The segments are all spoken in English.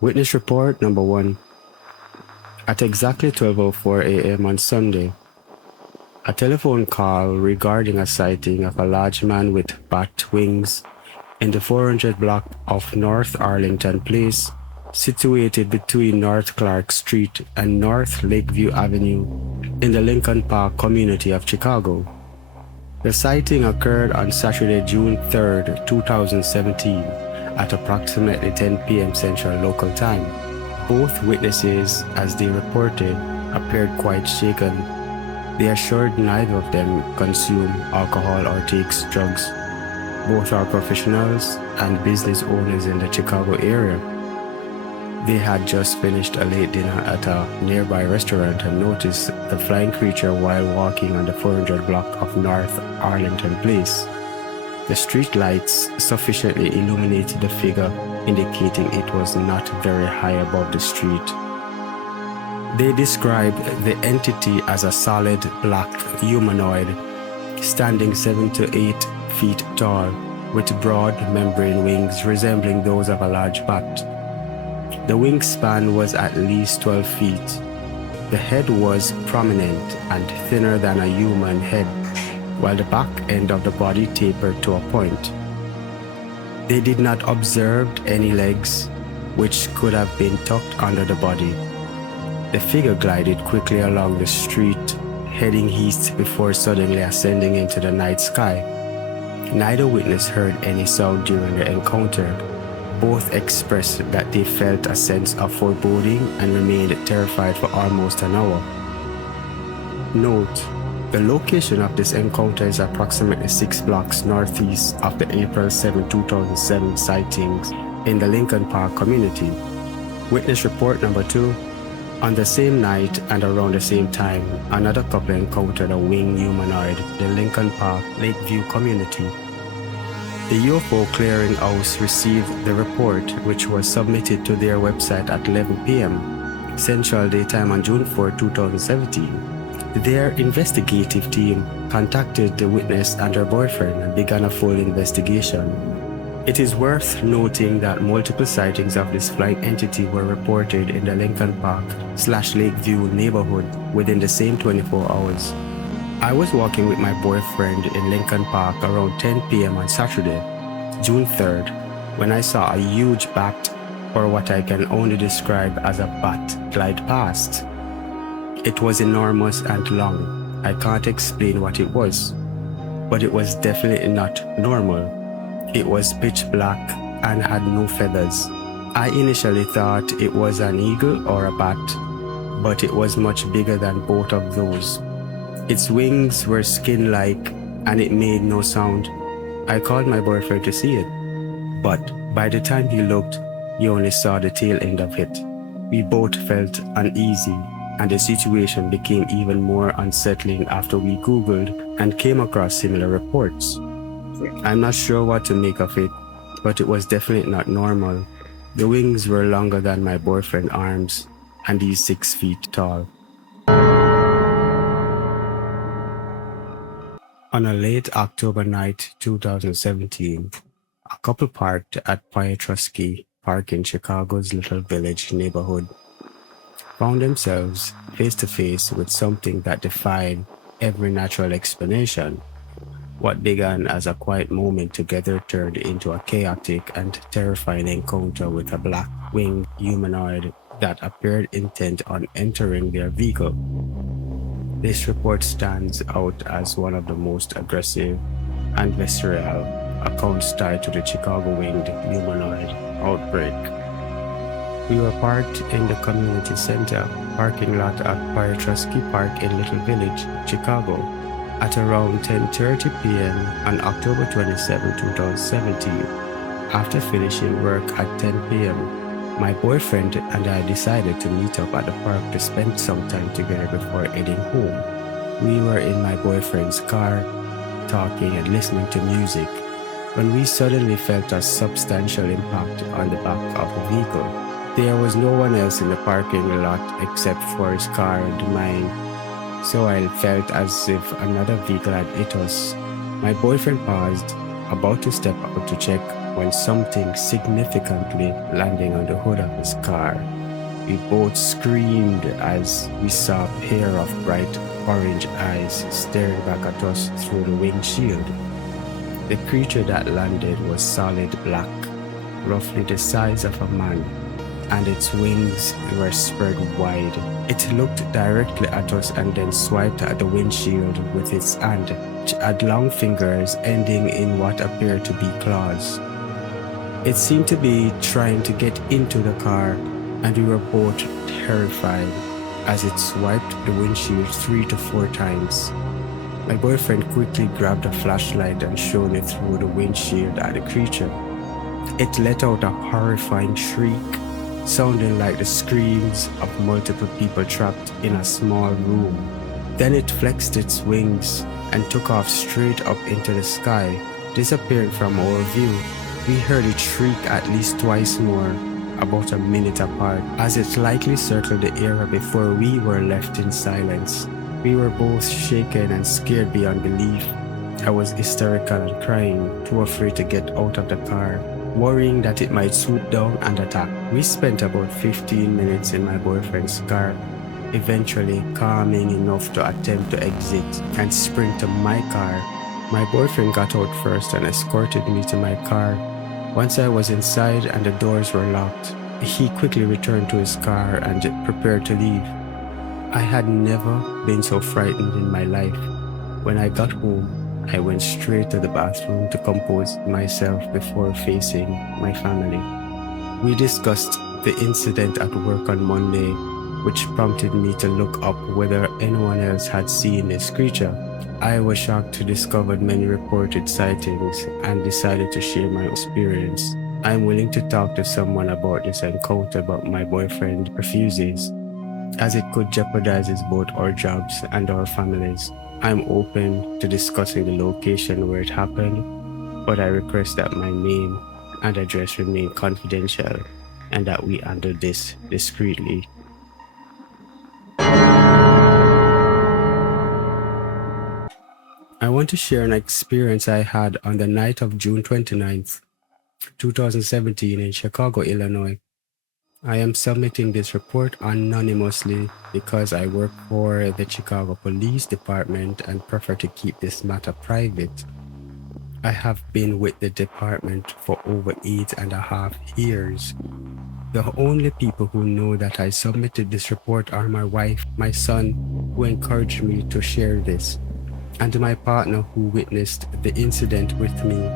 Witness report number 1. At exactly 12:04 a.m. on Sunday, a telephone call regarding a sighting of a large man with bat wings in the 400 block of North Arlington Place, situated between North Clark Street and North Lakeview Avenue in the Lincoln Park community of Chicago. The sighting occurred on Saturday, June 3, 2017, at approximately 10 p.m. Central Local Time. Both witnesses, as they reported, appeared quite shaken. They assured neither of them consume alcohol or takes drugs. Both are professionals and business owners in the Chicago area. They had just finished a late dinner at a nearby restaurant and noticed the flying creature while walking on the 400 block of North Arlington Place. The street lights sufficiently illuminated the figure, indicating it was not very high above the street. They described the entity as a solid black humanoid, standing 7 to 8 feet tall, with broad membrane wings resembling those of a large bat. The wingspan was at least 12 feet. The head was prominent and thinner than a human head, while the back end of the body tapered to a point. They did not observe any legs, which could have been tucked under the body. The figure glided quickly along the street, heading east before suddenly ascending into the night sky. Neither witness heard any sound during the encounter. Both expressed that they felt a sense of foreboding and remained terrified for almost an hour. Note: the location of this encounter is approximately 6 blocks northeast of the April 7, 2007 sightings in the Lincoln Park community. Witness report number 2. On the same night and around the same time, another couple encountered a winged humanoid in the Lincoln Park Lakeview community. The UFO Clearinghouse received the report, which was submitted to their website at 11 p.m. Central Daytime on June 4, 2017. Their investigative team contacted the witness and her boyfriend and began a full investigation. It is worth noting that multiple sightings of this flying entity were reported in the Lincoln Park/Lakeview neighborhood within the same 24 hours. I was walking with my boyfriend in Lincoln Park around 10 p.m. on Saturday, June 3rd, when I saw a huge bat, or what I can only describe as a bat, glide past. It was enormous and long. I can't explain what it was, but it was definitely not normal. It was pitch black and had no feathers. I initially thought it was an eagle or a bat, but it was much bigger than both of those. Its wings were skin-like and it made no sound. I called my boyfriend to see it, but by the time he looked, he only saw the tail end of it. We both felt uneasy, and the situation became even more unsettling after we Googled and came across similar reports. I'm not sure what to make of it, but it was definitely not normal. The wings were longer than my boyfriend's arms, and he's 6 feet tall. On a late October night, 2017, a couple parked at Piotrowski Park in Chicago's Little Village neighborhood found themselves face to face with something that defied every natural explanation. What began as a quiet moment together turned into a chaotic and terrifying encounter with a black-winged humanoid that appeared intent on entering their vehicle. This report stands out as one of the most aggressive and visceral accounts tied to the Chicago winged humanoid outbreak. We were parked in the community center parking lot at Piotrowski Park in Little Village, Chicago, at around 10:30 p.m. on October 27, 2017. After finishing work at 10 p.m., my boyfriend and I decided to meet up at the park to spend some time together before heading home. We were in my boyfriend's car, talking and listening to music, when we suddenly felt a substantial impact on the back of the vehicle. There was no one else in the parking lot except for his car and mine, so I felt as if another vehicle had hit us. My boyfriend paused, about to step out to check, when something significantly landing on the hood of his car. We both screamed as we saw a pair of bright orange eyes staring back at us through the windshield. The creature that landed was solid black, roughly the size of a man, and its wings were spread wide. It looked directly at us and then swiped at the windshield with its hand, which had long fingers ending in what appeared to be claws. It seemed to be trying to get into the car, and we were both terrified as it swiped the windshield 3 to 4 times. My boyfriend quickly grabbed a flashlight and shone it through the windshield at the creature. It let out a horrifying shriek, sounding like the screams of multiple people trapped in a small room. Then it flexed its wings and took off straight up into the sky, disappearing from our view. We heard it shriek at least twice more, about a minute apart, as it lightly circled the area before we were left in silence. We were both shaken and scared beyond belief. I was hysterical and crying, too afraid to get out of the car, worrying that it might swoop down and attack. We spent about 15 minutes in my boyfriend's car, eventually calming enough to attempt to exit and sprint to my car. My boyfriend got out first and escorted me to my car. Once I was inside and the doors were locked, he quickly returned to his car and prepared to leave. I had never been so frightened in my life. When I got home, I went straight to the bathroom to compose myself before facing my family. We discussed the incident at work on Monday, which prompted me to look up whether anyone else had seen this creature. I was shocked to discover many reported sightings and decided to share my experience. I'm willing to talk to someone about this encounter, but my boyfriend refuses, as it could jeopardize both our jobs and our families. I'm open to discussing the location where it happened, but I request that my name and address remain confidential and that we handle this discreetly. I want to share an experience I had on the night of June 29th, 2017 in Chicago, Illinois. I am submitting this report anonymously because I work for the Chicago Police Department and prefer to keep this matter private. I have been with the department for over 8.5 years. The only people who know that I submitted this report are my wife, my son, who encouraged me to share this, and my partner who witnessed the incident with me.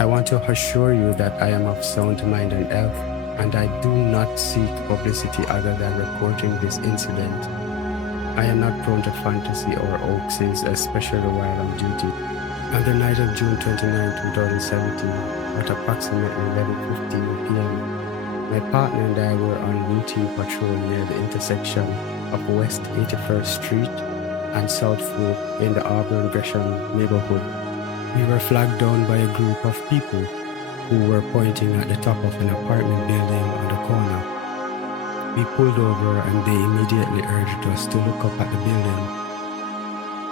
I want to assure you that I am of sound mind and health, and I do not seek publicity other than reporting this incident. I am not prone to fantasy or hoaxes, especially while on duty. On the night of June 29, 2017, at approximately 11:15 p.m., my partner and I were on routine patrol near the intersection of West 81st Street and South Fork in the Auburn Gresham neighborhood. We were flagged down by a group of people who were pointing at the top of an apartment building on the corner. We pulled over and they immediately urged us to look up at the building.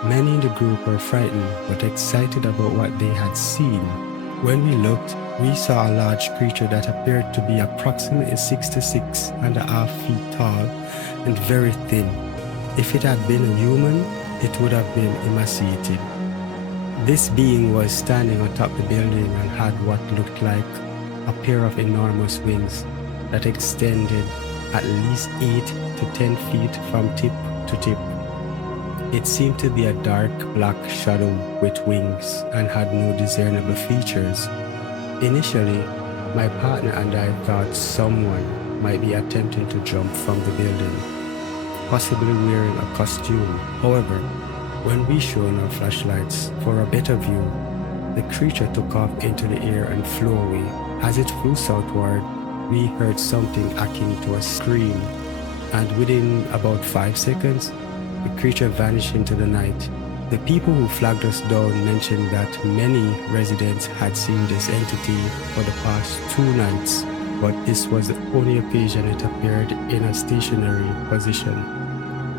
Many in the group were frightened but excited about what they had seen. When we looked, we saw a large creature that appeared to be approximately 6.5 feet tall and very thin. If it had been a human, it would have been emaciated. This being was standing on top of the building and had what looked like a pair of enormous wings that extended at least 8 to 10 feet from tip to tip. It seemed to be a dark black shadow with wings and had no discernible features. Initially, my partner and I thought someone might be attempting to jump from the building, possibly wearing a costume. However, when we shone our flashlights for a better view, the creature took off into the air and flew away. As it flew southward, we heard something akin to a scream, and within about 5 seconds, the creature vanished into the night. The people who flagged us down mentioned that many residents had seen this entity for the past 2 nights, but this was the only occasion it appeared in a stationary position.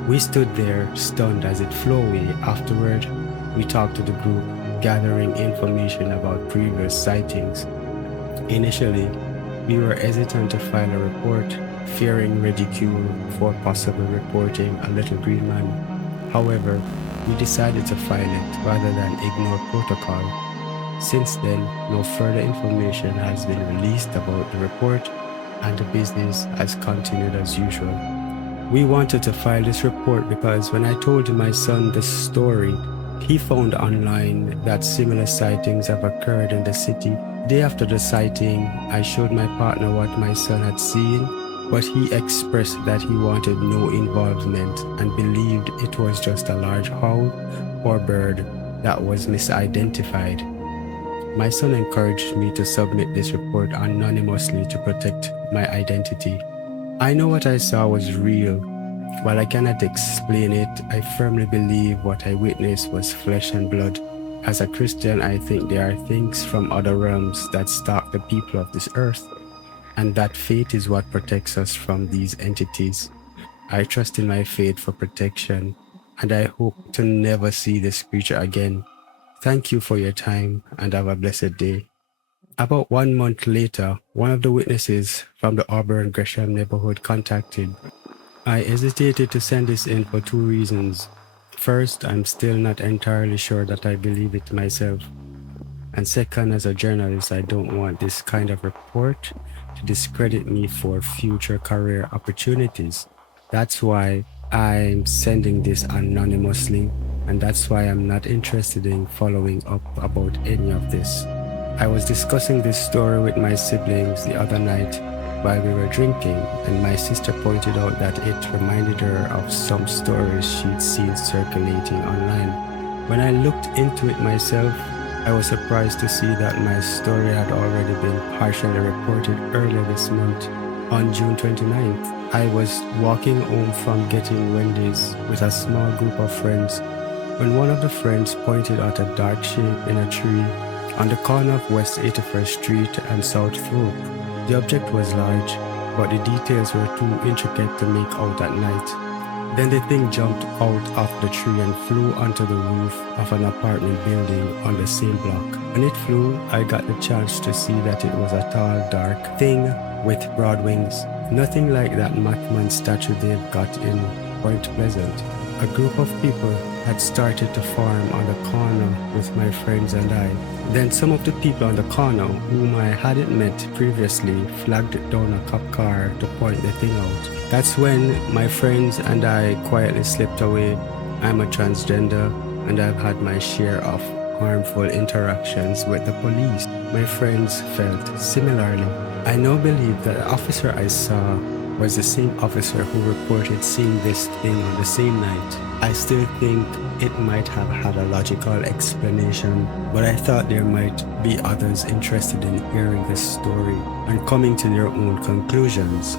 We stood there, stunned as it flew away. Afterward, we talked to the group, gathering information about previous sightings. Initially, we were hesitant to file a report, fearing ridicule for possibly reporting a little green man. However, we decided to file it rather than ignore protocol. Since then, no further information has been released about the report, and the business has continued as usual. We wanted to file this report because when I told my son the story, he found online that similar sightings have occurred in the city. The day after the sighting, I showed my partner what my son had seen, but he expressed that he wanted no involvement and believed it was just a large owl or bird that was misidentified. My son encouraged me to submit this report anonymously to protect my identity. I know what I saw was real. While I cannot explain it, I firmly believe what I witnessed was flesh and blood. As a Christian, I think there are things from other realms that stalk the people of this earth, and that faith is what protects us from these entities. I trust in my faith for protection, and I hope to never see this creature again. Thank you for your time, and have a blessed day. About 1 month later, one of the witnesses from the Auburn Gresham neighborhood contacted. I hesitated to send this in for 2 reasons. First, I'm still not entirely sure that I believe it myself. And second, as a journalist, I don't want this kind of report to discredit me for future career opportunities. That's why I'm sending this anonymously, and that's why I'm not interested in following up about any of this. I was discussing this story with my siblings the other night while we were drinking, and my sister pointed out that it reminded her of some stories she'd seen circulating online. When I looked into it myself, I was surprised to see that my story had already been partially reported earlier this month. On June 29th, I was walking home from getting Wendy's with a small group of friends when one of the friends pointed out a dark shape in a tree on the corner of West 81st Street and South Thorpe. The object was large, but the details were too intricate to make out at night. Then the thing jumped out of the tree and flew onto the roof of an apartment building on the same block. When it flew, I got the chance to see that it was a tall, dark thing with broad wings. Nothing like that Mothman statue they've got in Point Pleasant. A group of people had started to form on the corner with my friends and I. Then some of the people on the corner, whom I hadn't met previously, flagged down a cop car to point the thing out. That's when my friends and I quietly slipped away. I'm a transgender, and I've had my share of harmful interactions with the police. My friends felt similarly. I now believe that the officer I saw was the same officer who reported seeing this thing on the same night. I still think it might have had a logical explanation, but I thought there might be others interested in hearing this story and coming to their own conclusions.